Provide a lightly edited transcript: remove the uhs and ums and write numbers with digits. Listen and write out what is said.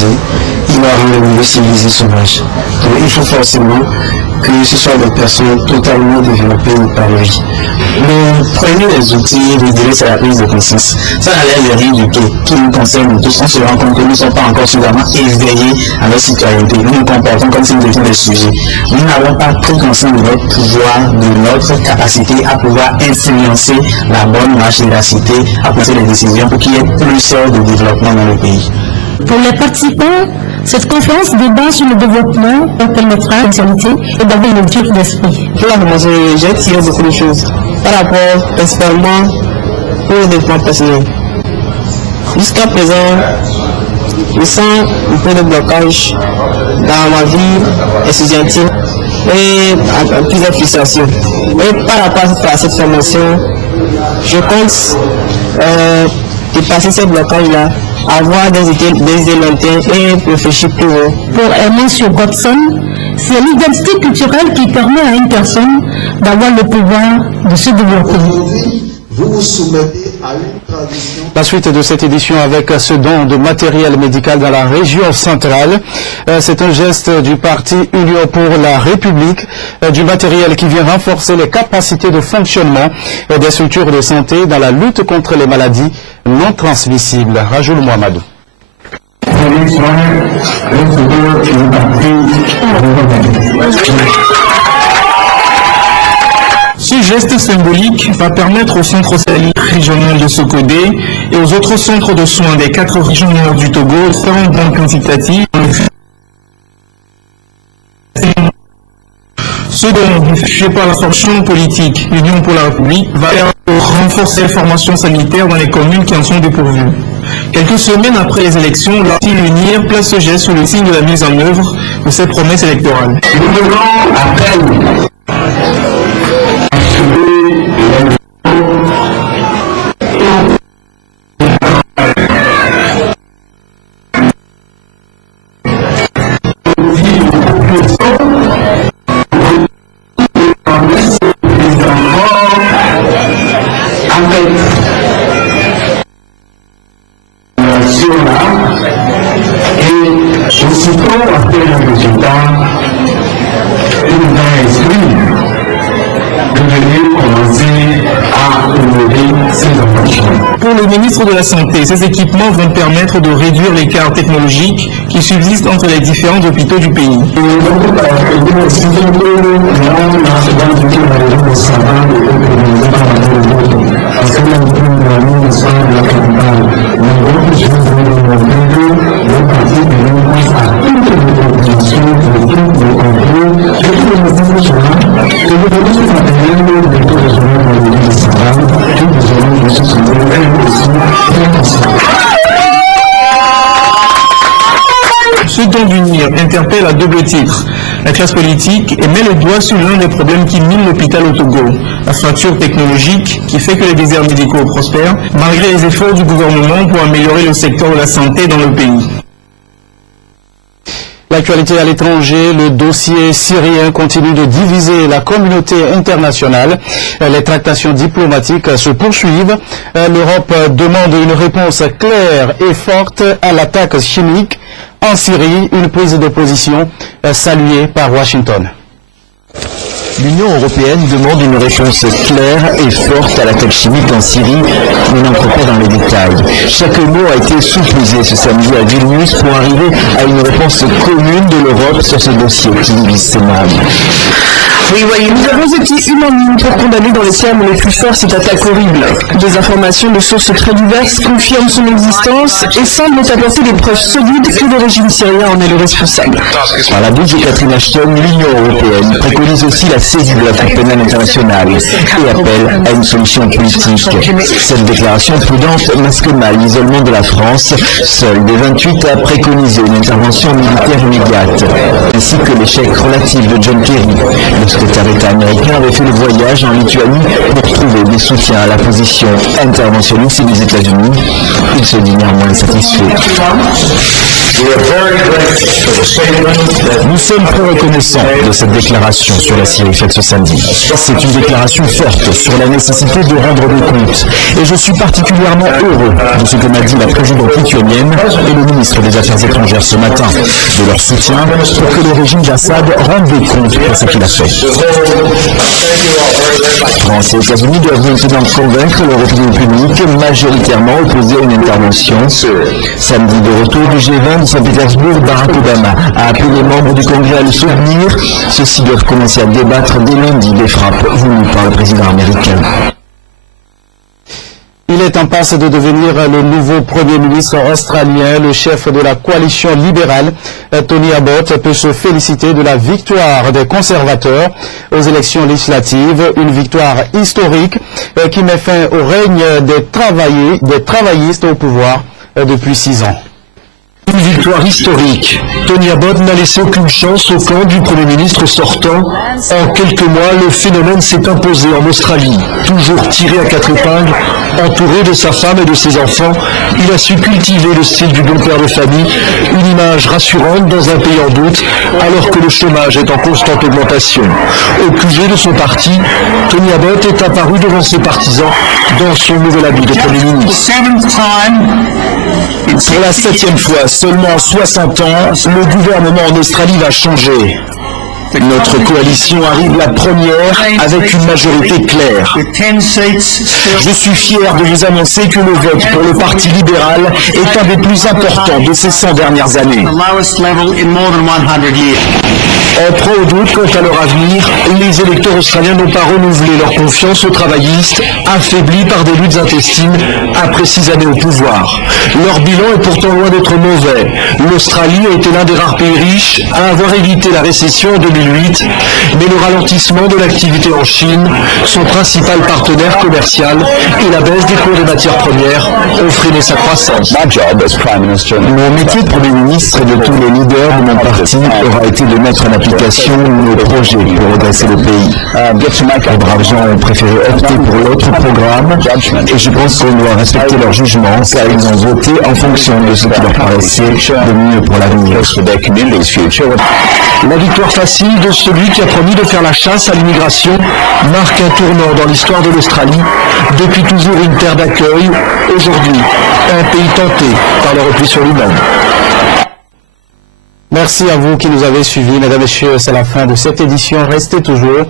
il va rendre le milieu civilisé sauvage. Donc il faut forcément que ce soit des personnes totalement développées ou épanouies. Mais prenez les outils, je dirais c'est la prise de conscience. Ça n'allait rien du tout, qui nous concerne tous. On se rend compte que nous ne sommes pas encore suffisamment éveillés à notre citoyenneté. Nous nous comportons comme si nous étions des sujets. Nous n'avons pas pris conscience de notre pouvoir, de notre capacité à pouvoir influencer la bonne marche de la cité, à prendre les décisions pour qu'il y ait plus de développement dans le pays. Pour les participants, cette conférence débat sur le développement permettra à l'initialité et d'avoir une ouverture d'esprit. Pour la formation, j'ai tiré beaucoup de choses par rapport principalement au développement personnel. Jusqu'à présent, je sens un peu de blocage dans ma vie estudiantine et plusieurs frustrations. Et par rapport à cette formation, je compte dépasser ces blocages-là, avoir des idées lointaines et réfléchir plus haut. Pour Ernest Godson, c'est l'identité culturelle qui permet à une personne d'avoir le pouvoir de se développer. Vous vous soumettez à une tradition. La suite de cette édition avec ce don de matériel médical dans la région centrale. C'est un geste du parti Union pour la République, du matériel qui vient renforcer les capacités de fonctionnement des structures de santé dans la lutte contre les maladies non transmissibles. Rajoul Mohamedou. Ce geste symbolique va permettre au centre hospitalier régional de Sokodé et aux autres centres de soins des 4 régions nord du Togo de faire un don quantitatif. Ce don, fait par la fonction politique Union pour la République, va renforcer les formations sanitaires dans les communes qui en sont dépourvues. Quelques semaines après les élections, l'article L'Unir place ce geste sous le signe de la mise en œuvre de ses promesses électorales. Nous devons appel Pour le ministre de la Santé, ces équipements vont permettre de réduire l'écart technologique qui subsiste entre les différents hôpitaux du pays. Ce don d'Unir interpelle à double titre la classe politique et met le doigt sur l'un des problèmes qui mine l'hôpital au Togo, la fracture technologique qui fait que les déserts médicaux prospèrent, malgré les efforts du gouvernement pour améliorer le secteur de la santé dans le pays. L'actualité à l'étranger, le dossier syrien continue de diviser la communauté internationale. Les tractations diplomatiques se poursuivent. L'Europe demande une réponse claire et forte à l'attaque chimique en Syrie, une prise de position saluée par Washington. L'Union européenne demande une réponse claire et forte à l'attaque chimique en Syrie, mais n'entre pas dans les détails. Chaque mot a été sous-pesé ce samedi à Vilnius pour arriver à une réponse commune de l'Europe sur ce dossier qui divise ses membres. Oui, nous avons été unanimes pour condamner dans les termes les plus forts cette attaque horrible. Des informations de sources très diverses confirment son existence et semblent apporter des preuves solides que le régime syrien en est le responsable. Par la bouche de Catherine Ashton, l'Union européenne préconise aussi la saisie de la Cour pénale internationale et appelle à une solution politique. Cette déclaration prudente masque mal l'isolement de la France, seule des 28 a préconisé une intervention militaire immédiate, ainsi que l'échec relatif de John Kerry. Le secrétaire d'État américain avait fait le voyage en Lituanie pour trouver des soutiens à la position interventionniste des États-Unis. Il se dit néanmoins satisfait. Nous sommes très reconnaissants de cette déclaration sur la Syrie faite ce samedi. C'est une déclaration forte sur la nécessité de rendre des comptes. Et je suis particulièrement heureux de ce que m'a dit la présidente lituanienne et le ministre des Affaires étrangères ce matin, de leur soutien pour que le régime d'Assad rende des comptes pour ce qu'il a fait. France et États-Unis doivent maintenant convaincre leur opinion publique majoritairement opposée à une intervention. Samedi de retour du G20 de Saint-Pétersbourg, Barack Obama a appelé les membres du Congrès à le soutenir. Ceux-ci doivent commencer à débattre dès lundi des frappes voulues par le président américain. Il est en passe de devenir le nouveau Premier ministre australien. Le chef de la coalition libérale, Tony Abbott, peut se féliciter de la victoire des conservateurs aux élections législatives. Une victoire historique qui met fin au règne des travaillistes au pouvoir depuis 6 ans. Une victoire historique. Tony Abbott n'a laissé aucune chance au camp du Premier ministre sortant. En quelques mois, le phénomène s'est imposé en Australie. Toujours tiré à 4 épingles, entouré de sa femme et de ses enfants, il a su cultiver le style du bon père de famille, une image rassurante dans un pays en doute, alors que le chômage est en constante augmentation. Au QG de son parti, Tony Abbott est apparu devant ses partisans dans son nouvel habit de Premier ministre. Pour la 7e fois, seulement en 60 ans, le gouvernement en Australie va changer. Notre coalition arrive la première avec une majorité claire. Je suis fier de vous annoncer que le vote pour le Parti libéral est un des plus importants de ces 100 dernières années. En proie au doute quant à leur avenir, les électeurs australiens n'ont pas renouvelé leur confiance aux travaillistes, affaiblis par des luttes intestines après 6 années au pouvoir. Leur bilan est pourtant loin d'être mauvais. L'Australie a été l'un des rares pays riches à avoir évité la récession en 2008, mais le ralentissement de l'activité en Chine, son principal partenaire commercial, et la baisse des cours des matières premières ont freiné sa croissance. Mon métier de Premier ministre et de tous les leaders de mon parti aura été de mettre en application nos projets pour redresser le pays. Les braves gens ont préféré opter pour l'autre programme et je pense qu'on doit respecter leur jugement car ils ont voté en fonction de ce qui leur paraissait de mieux pour l'avenir. La victoire facile de celui qui a promis de faire la chasse à l'immigration marque un tournant dans l'histoire de l'Australie. Depuis toujours une terre d'accueil, aujourd'hui un pays tenté par le repli sur lui-même. Merci à vous qui nous avez suivis, mesdames et messieurs, c'est la fin de cette édition. Restez toujours